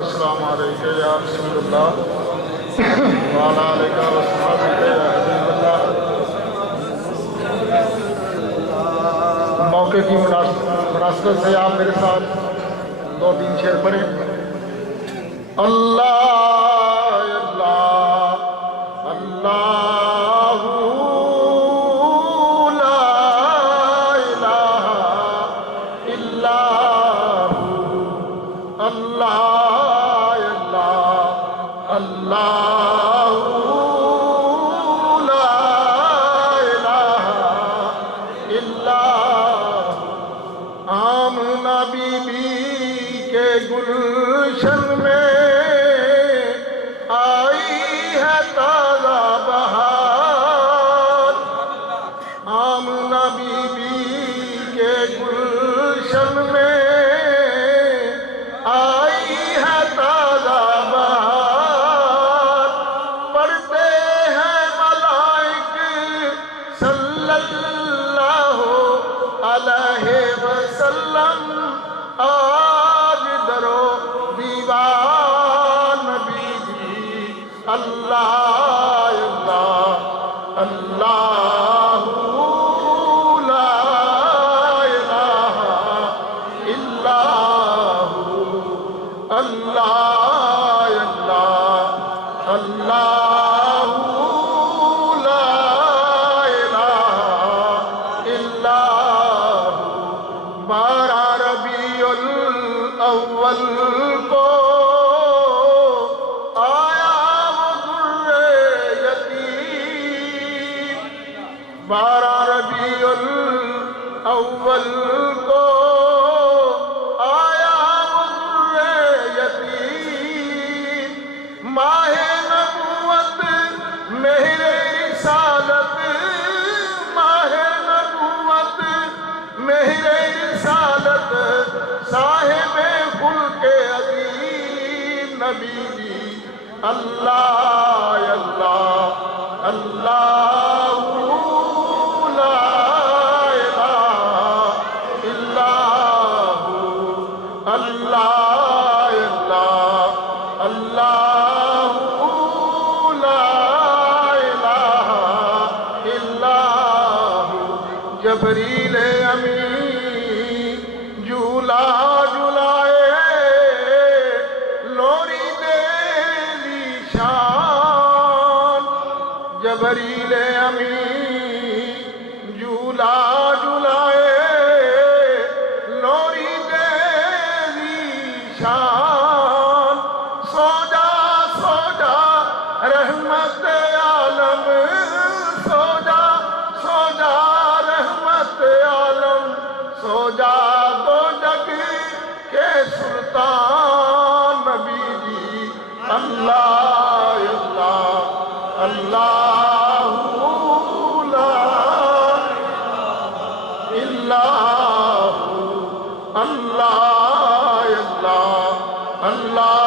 السلام علیکم یا رسول اللہ وعلیٰ علیکہ وصحابہ یا حبیب اللہ۔ موقع کی مناسبت سے آپ میرے ساتھ دو تین شعر پڑھیں۔ اللہ اللہ اللہ لا الہ الا ہو، اللہ اللہ لا الہ الا ہو۔ آمنہ بی بی کے گلشن میں آئی ہے تازہ بہار، آمنہ بی بی کے گلشن میں آئی ہے تازہ بہار، پڑھتے ہیں ملائک صلی اللہ علیہ وسلم آج درو دیوان نبی جی۔ اللہ اللہ اللہ لا الہ الا ہو، اللہ اللہ اللہ لا الہ الا ہو۔ 12 ربیع الاول کو آیا وہ در یتیم، 12 ربیع الاول کو آیا وہ در یتیم، ماہ نبوت مہر رسالت، ماہ نبوت مہر رسالت، صاحب خلق عظیم نبی جی۔ اللہ اللہ اللہ لا الہ الا ہو، اللہ اللہ اللہ لا الہ الا ہو۔ جبریل امین جھولا جھلائے لوری دے دی شان، جبریل امین جھولا جھلائے لوری دے دی شان، سو جا رحمت عالم، سو جا رحمت عالم، سو جا دو جگ کے سلطان نبی جی۔ اللہ اللہ اللہ لا الہ الا ہو، اللہ اللہ اللہ